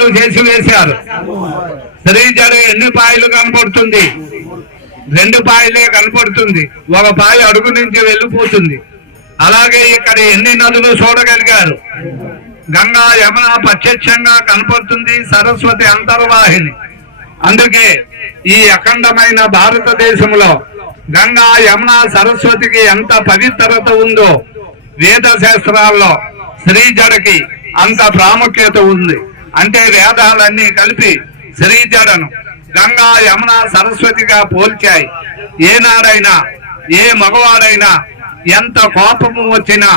పాయలు చేసి వేశారు. స్త్రీ జడ ఎన్ని పాయలు కనపడుతుంది? 2 పాయలే కనపడుతుంది. ఒక పాయ అడుగు నుంచి వెళ్ళిపోతుంది. అలాగే ఇక్కడ ఎన్ని నదులు చూడగలిగారు? గంగా యమున ప్రత్యక్షంగా కనపడుతుంది, సరస్వతి అంతర్వాహిని. అందుకే ఈ అఖండమైన భారతదేశంలో గంగా యమున సరస్వతికి ఎంత పవిత్రత ఉందో వేద శాస్త్రాల్లో స్త్రీ జడకి అంత ప్రాముఖ్యత ఉంది. అంటే వేదాలన్నీ కలిపి స్త్రీ జడను గంగా యమున సరస్వతిగా పోల్చాయి. ఏనాడైనా ఏ మగవాడైనా ఎంత కోపము వచ్చినా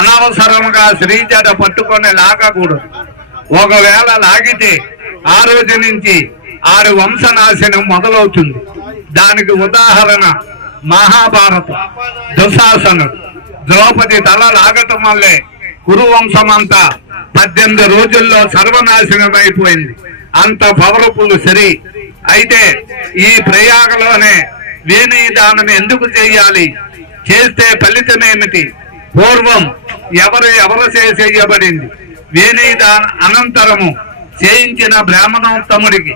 అనవసరంగా స్త్రీ జడ పట్టుకొని లాగకూడదు. ఒకవేళ లాగితే ఆ రోజు నుంచి 6 వంశనాశనం మొదలవుతుంది. దానికి ఉదాహరణ మహాభారతం. దుశాసనుడు ద్రౌపది తల లాగటం వల్లే కురువంశం అంతా 18 రోజుల్లో సర్వనాశనం అయిపోయింది. అంత పవర్ఫుల్ స్త్రీ. అయితే ఈ ప్రయాగలోనే వేణీదానం ఎందుకు చేయాలి? చేస్తే ఫలితం ఏమిటి? పూర్వం ఎవరు చేయబడింది? వేణీదాన అనంతరము చేయించిన బ్రాహ్మణోత్తముడికి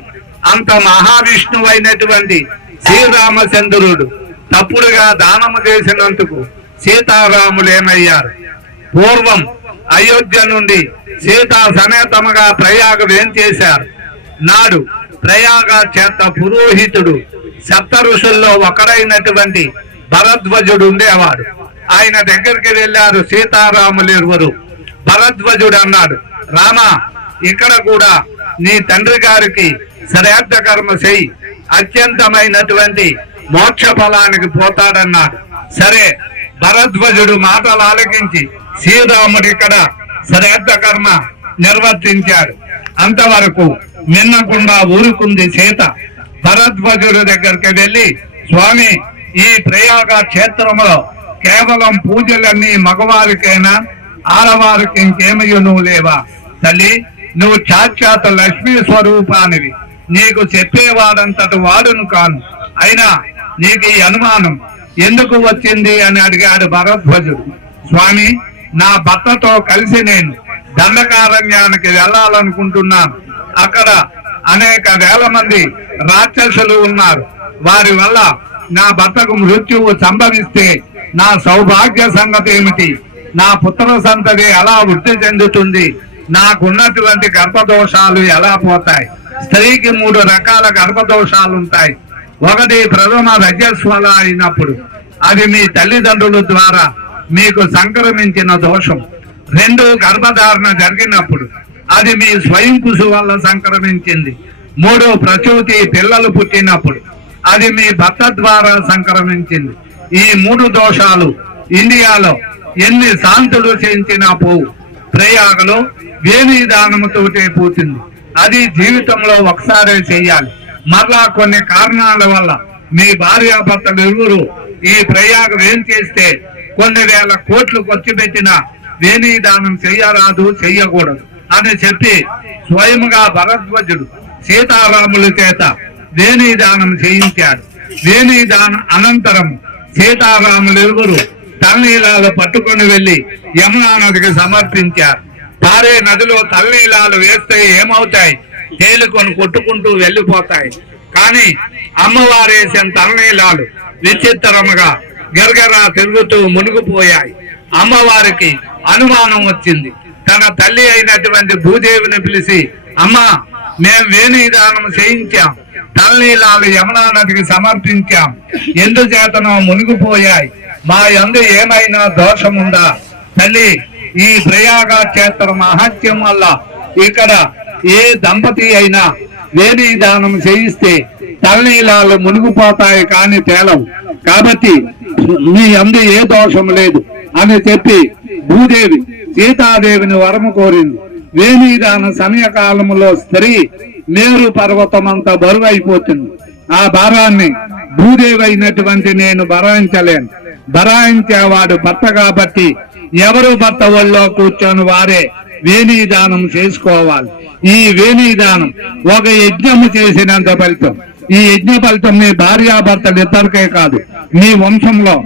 అంత మహావిష్ణువు అయినటువంటి శ్రీరామచంద్రుడు తప్పుడుగా దానము చేసినందుకు సీతారాములు ఏమయ్యారు? పూర్వం అయోధ్య నుండి సీతా సమేతముగా ప్రయాగ వేంచేశారు. నాడు ప్రయాగ చేత పురోహితుడు సప్త ఋషుల్లో ఒకరైనటువంటి భరద్వజుడు ఉండేవాడు. ఆయన దగ్గరికి వెళ్ళారు సీతారాములు ఇరువురు. భరద్వజుడు అన్నాడు, రామ, ఇక్కడ కూడా నీ తండ్రి గారికి శ్రాద్ధ కర్మ చెయ్యి, అత్యంతమైనటువంటి మోక్ష ఫలానికి పోతాడన్నాడు. సరే, భరద్వజుడు మాటలు ఆలకించి శ్రీరాముడు ఇక్కడ శ్రాద్ధ కర్మ నిర్వర్తించాడు. అంతవరకు మిన్నకుండా ఊరుకుంది సీత. భరద్వజుడు దగ్గరికి వెళ్ళి, స్వామి, ఈ ప్రయాగ క్షేత్రంలో కేవలం పూజలన్నీ మగవారికైనా, ఆడవారికి ఇంకేమయ్యో నువ్వు లేవా? తల్లి, నువ్వు సాక్షాత్ లక్ష్మీ స్వరూపానివి. నీకు చెప్పేవాడంతటి వాడును కాను. అయినా నీకు ఈ అనుమానం ఎందుకు వచ్చింది అని అడిగాడు భరద్వజుడు. స్వామి, నా భర్తతో కలిసి నేను దండకారణ్యానికి వెళ్ళాలనుకుంటున్నాను. అక్కడ అనేక వేల మంది రాక్షసులు ఉన్నారు. వారి వల్ల నా భర్తకు మృత్యువు సంభవిస్తే నా సౌభాగ్య సంగతి ఏమిటి? నా పుత్ర సంతతి ఎలా వృద్ధి చెందుతుంది? నాకున్నటువంటి గర్భదోషాలు ఎలా పోతాయి? స్త్రీకి 3 రకాల గర్భదోషాలు ఉంటాయి. ఒకటి ప్రథమ రజస్వల అయినప్పుడు, అది మీ తల్లిదండ్రుల ద్వారా మీకు సంక్రమించిన దోషం. 2 గర్భధారణ జరిగినప్పుడు, అది మీ స్వయం కుసు వల్ల సంక్రమించింది. 3 ప్రసూతి పిల్లలు పుట్టినప్పుడు, అది మీ భర్త ద్వారా సంక్రమించింది. ఈ 3 దోషాలు ఇండియాలో ఎన్ని శాంతులు చేయించినా పోవు. ప్రయాగలో వేణీదానముతోటే పోతుంది. అది జీవితంలో ఒకసారే చేయాలి. మరలా కొన్ని కారణాల వల్ల మీ భార్యాభర్తలు ఇరువురు ఈ ప్రయాగం ఏం చేస్తే కొన్ని వేల కోట్లు ఖర్చు పెట్టినా వేణీదానం చెయ్యరాదు, చెయ్యకూడదు అని చెప్పి స్వయంగా భరద్వజుడు సీతారాముల చేత వేణీదానం చేయించాడు. వేణీదానం అనంతరం సీతారాములు ఇరువురు తలనీలాలు పట్టుకొని వెళ్లి యమునా నదికి సమర్పించారు. పారే నదిలో తలనీలాలు వేస్తే ఏమవుతాయి? తేలుకొని కొట్టుకుంటూ వెళ్ళిపోతాయి. కానీ అమ్మవారు వేసిన తలనీలాలు విచిత్రముగా గిరగిరా తిరుగుతూ మునిగిపోయాయి. అమ్మవారికి అనుమానం వచ్చింది. తన తల్లి అయినటువంటి భూదేవిని పిలిచి, అమ్మా, మేము వేణీదానం చేయించాం, తలనీలాలు యమునా నదికి సమర్పించాం, ఎందుచేతనో మునిగిపోయాయి, మా యందు ఏమైనా దోషముందా? తల్లి, ఈ ప్రయాగ క్షేత్ర మహత్యం వల్ల ఇక్కడ ఏ దంపతి అయినా వేణీదానం చేయిస్తే తలనీలాలు మునిగిపోతాయి కానీ తేలవు. కాబట్టి మీ యందు ఏ దోషం లేదు అని చెప్పి భూదేవి సీతాదేవిని వరము కోరింది. వేణీదాన సమయకాలంలో స్త్రీ మేరు పర్వతం అంతా బరువు అయిపోతుంది. ఆ భారాన్ని భూదేవి అయినటువంటి నేను భరాయించలేను. భరాయించేవాడు భర్త కాబట్టి ఎవరు భర్త ఒళ్ళో కూర్చొని వారే వేణీదానం చేసుకోవాలి. ఈ వేణీదానం ఒక యజ్ఞము చేసినంత ఫలితం. ఈ యజ్ఞ ఫలితం మీ భార్యాభర్తలు ఇద్దరికే కాదు, మీ వంశంలో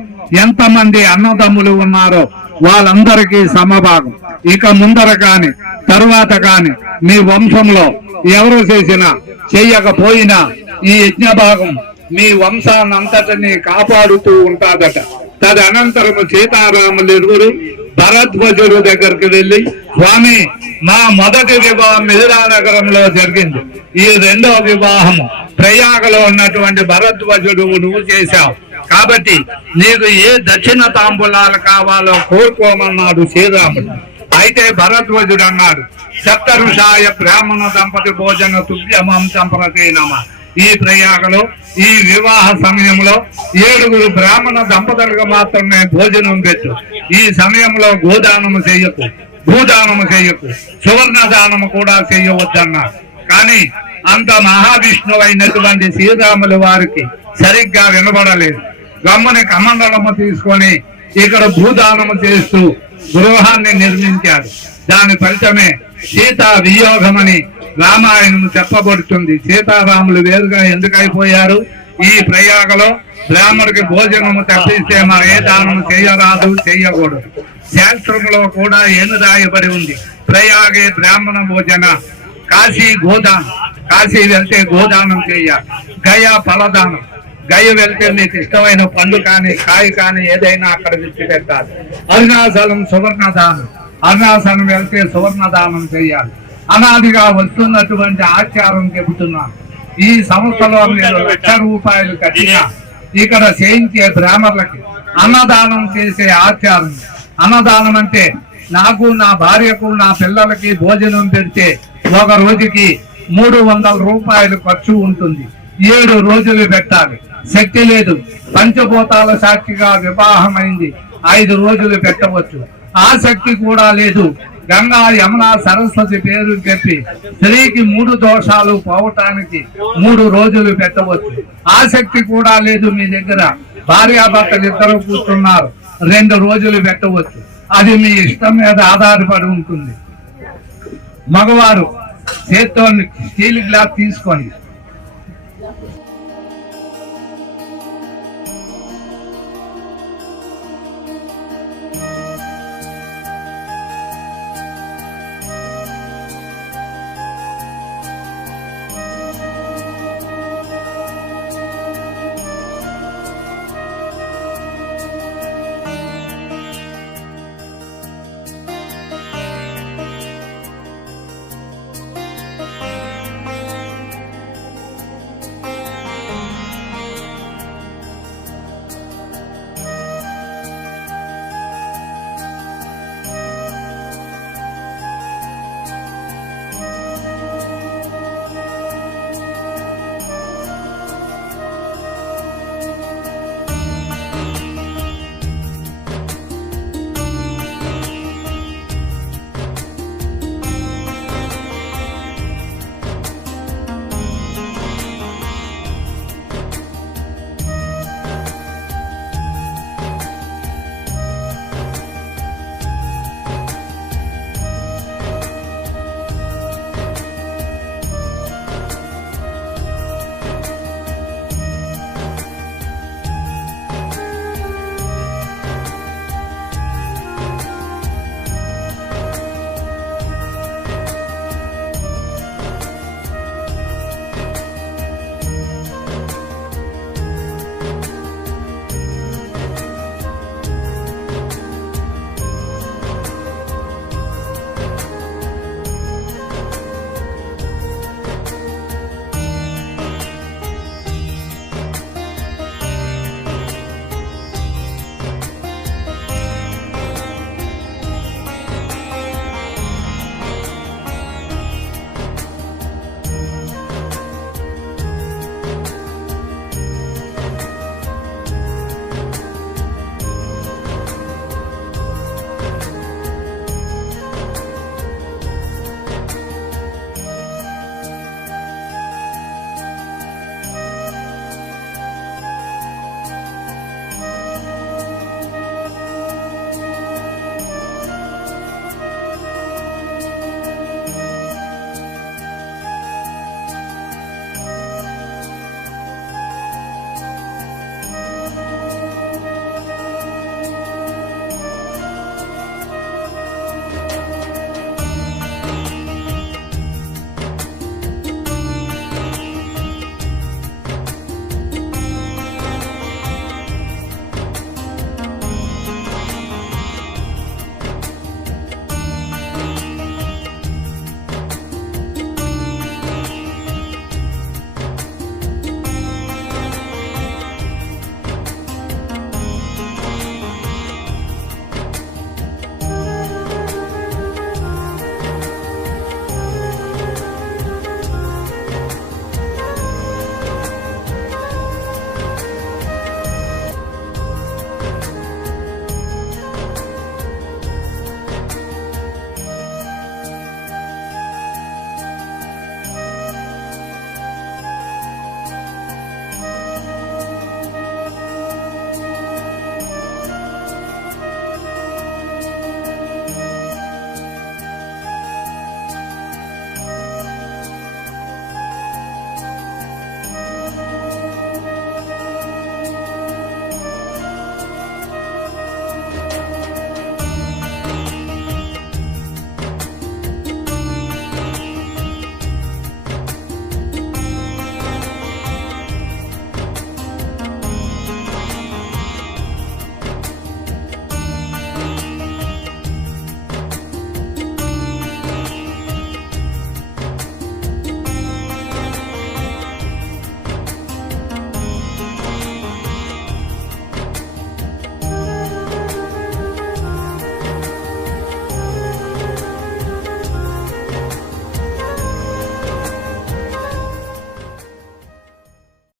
ఎంతమంది అన్నదమ్ములు ఉన్నారో వాళ్ళందరికీ సమభాగం. ఇక ముందర కాని తరువాత కాని మీ వంశంలో ఎవరు చేసినా చెయ్యకపోయినా ఈ యజ్ఞ భాగం మీ వంశాన్నంతటిని కాపాడుతూ ఉంటాదట. తదనంతరము సీతారాములు ఇరువురు భరద్వాజుడు దగ్గరికి వెళ్ళి, స్వామి, మా మొదటి వివాహం మిథిలా నగరంలో జరిగింది. ఈ రెండవ వివాహము ప్రయాగలో ఉన్నటువంటి భరద్వాజుడు నువ్వు చేశావు. కాబట్టి నీకు ఏ దక్షిణ తాంబూలాలు కావాలో కోరుకోమన్నాడు శ్రీరాముడు. అయితే భరద్వాజుడు అన్నాడు, సప్తఋషాయ బ్రాహ్మణ దంపతి భోజన తుల్యమం సంప్రతేనమ. ఈ ప్రయాగలో ఈ వివాహ సమయంలో 7 బ్రాహ్మణ దంపతులకు మాత్రమే భోజనం పెట్టు. ఈ సమయంలో గోదానము చెయ్యకు, భూదానము చెయ్యకు, సువర్ణ దానము కూడా చెయ్యవద్దన్నారు. కానీ అంత మహావిష్ణువు అయినటువంటి శ్రీరాముల వారికి సరిగ్గా వినబడలేదు. గమ్మని కమండలము తీసుకొని ఇక్కడ భూదానము చేస్తూ గృహాన్ని నిర్మించాడు. దాని ఫలితమే సీతా వియోగమని రామాయణం చెప్పబడుతుంది. సీతారాములు వేరుగా ఎందుకు అయిపోయారు? ఈ ప్రయాగలో బ్రాహ్మడికి భోజనము తప్పిస్తే మరి ఏ దానము చేయరాదు, చెయ్యకూడదు. శాస్త్రంలో కూడా ఏమి రాయబడి ఉంది? ప్రయాగే బ్రాహ్మణ భోజన, కాశీ గోదానం. కాశీ వెళ్తే గోదానం చెయ్యాలి. గయా ఫలదానం, గయ వెళ్తే నీకు ఇష్టమైన పండు కానీ కాయ కానీ ఏదైనా అక్కడ విడిచిపెట్టాలి. అరుణాచలం సువర్ణదానం, అరుణాచలం వెళ్తే సువర్ణదానం చేయాలి. అనాదిగా వస్తున్నటువంటి ఆచారం చెబుతున్నాను. ఈ సంస్థలో మీరు ₹1,00,000 కట్టినా ఇక్కడ చేయించే బ్రాహ్మణులకి అన్నదానం చేసే ఆచారం. అన్నదానం అంటే నాకు, నా భార్యకు, నా పిల్లలకి భోజనం పెడితే ఒక రోజుకి ₹300 ఖర్చు ఉంటుంది. 7 రోజులు పెట్టాలి. శక్తి లేదు, పంచభూతాల సాక్షిగా వివాహమైంది, 5 రోజులు పెట్టవచ్చు. ఆ శక్తి కూడా లేదు. గంగా, యమున, సరస్వతి పేరు చెప్పి స్త్రీకి 3 దోషాలు పోవటానికి 3 రోజులు పెట్టవచ్చు. ఆ శక్తి కూడా లేదు మీ దగ్గర. భార్యాభర్తలు ఇద్దరు కూర్చున్నారు, 2 రోజులు పెట్టవచ్చు. అది మీ ఇష్టం మీద ఆధారపడి ఉంటుంది. మగవారు చేత్తో స్టీల్ గ్లాస్ తీసుకొని